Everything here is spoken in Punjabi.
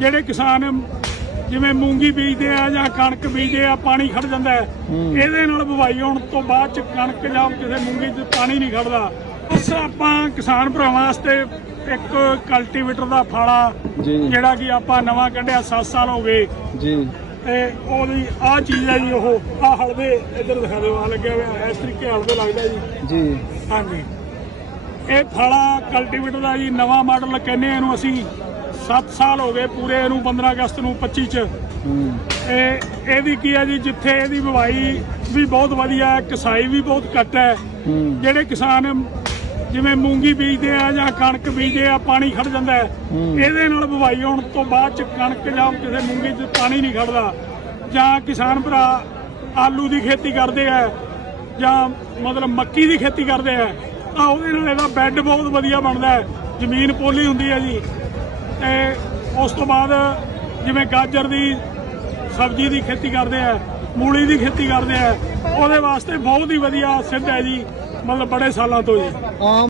ਜਿਹੜੇ ਕਿਸਾਨ ਜਿਵੇਂ ਮੂੰਗੀ ਬੀਜਦੇ ਆ ਜਾਂ ਕਣਕ ਬੀਜਦੇ ਆ ਪਾਣੀ ਖੜ ਜਾਂਦਾ ਹੈ। ਇਹਦੇ ਨਾਲ ਬਵਾਈ ਹੋਣ ਤੋਂ ਬਾਅਦ ਚ ਕਣਕ ਜਾਂ ਕਿਸੇ ਮੂੰਗੀ 'ਚ ਪਾਣੀ ਨਹੀਂ ਖੜਦਾ। ਉਸ ਆਪਾਂ ਕਿਸਾਨ ਭਰਾਵਾਂ ਵਾਸਤੇ ਇੱਕ ਕਲਟੀਵੇਟਰ ਦਾ ਫਾਲਾ। ਜਿਹੜਾ ਕਿ ਆਪਾਂ ਨਵਾਂ ਕੱਢਿਆ 7 ਸਾਲ ਹੋ ਗਏ। ਜੀ। ਤੇ ਉਹਦੀ ਆਹ ਚੀਜ਼ ਹੈ ਜੀ ਉਹ ਆਹ ਹਲਵੇ ਇੱਧਰ ਦਿਖਾ ਦਿਓ ਆ ਲੱਗਿਆ ਹੋਇਆ ਇਸ ਤਰੀਕੇ ਹਲਵੇ ਲੱਗਦਾ ਜੀ। ਜੀ। ਹਾਂਜੀ। ਇਹ ਫਾਲਾ ਕਲਟੀਵੇਟਰ ਦਾ ਜੀ ਨਵਾਂ ਮਾਡਲ ਕਹਿੰਦੇ ਆ ਇਹਨੂੰ ਅਸੀਂ। 7 ਸਾਲ ਹੋ ਗਏ ਪੂਰੇ ਇਹਨੂੰ 15 ਅਗਸਤ ਨੂੰ 25 ਚ। ਇਹ ਇਹਦੀ ਕੀ ਹੈ ਜੀ ਜਿੱਥੇ ਇਹਦੀ ਬਵਾਈ ਵੀ ਬਹੁਤ ਵਧੀਆ ਹੈ ਕਸਾਈ ਵੀ ਬਹੁਤ ਘੱਟ ਹੈ। ਜਿਹੜੇ ਕਿਸਾਨ ਜਿਵੇਂ ਮੂੰਗੀ ਬੀਜਦੇ ਆ ਜਾਂ ਕਣਕ ਬੀਜਦੇ ਆ ਪਾਣੀ ਖੜ ਜਾਂਦਾ ਇਹਦੇ ਨਾਲ ਬਵਾਈ ਹੋਣ ਤੋਂ ਬਾਅਦ ਚ ਕਣਕ ਜਾਂ ਕਿਸੇ ਮੂੰਗੀ 'ਚ ਪਾਣੀ ਨਹੀਂ ਖੜਦਾ। ਜਾਂ ਕਿਸਾਨ ਭਰਾ ਆਲੂ ਦੀ ਖੇਤੀ ਕਰਦੇ ਆ ਜਾਂ ਮਤਲਬ ਮੱਕੀ ਦੀ ਖੇਤੀ ਕਰਦੇ ਆ ਤਾਂ ਉਹਦੇ ਨਾਲ ਇਹਦਾ ਬੈੱਡ ਬਹੁਤ ਵਧੀਆ ਬਣਦਾ ਜ਼ਮੀਨ ਪੋਲੀ ਹੁੰਦੀ ਹੈ ਜੀ। ਤੇ ਉਸ ਤੋਂ ਬਾਅਦ ਜਿਵੇਂ ਗਾਜਰ ਦੀ ਸਬਜ਼ੀ ਦੀ ਖੇਤੀ ਕਰਦੇ ਆ, ਮੂਲੀ ਦੀ ਖੇਤੀ ਕਰਦੇ ਆ, ਉਹਦੇ ਵਾਸਤੇ ਬਹੁਤ ਹੀ ਵਧੀਆ ਸਿੱਧ ਹੈ ਜੀ, ਮਤਲਬ ਬੜੇ ਸਾਲਾਂ ਤੋਂ ਜੀ। ਆਮ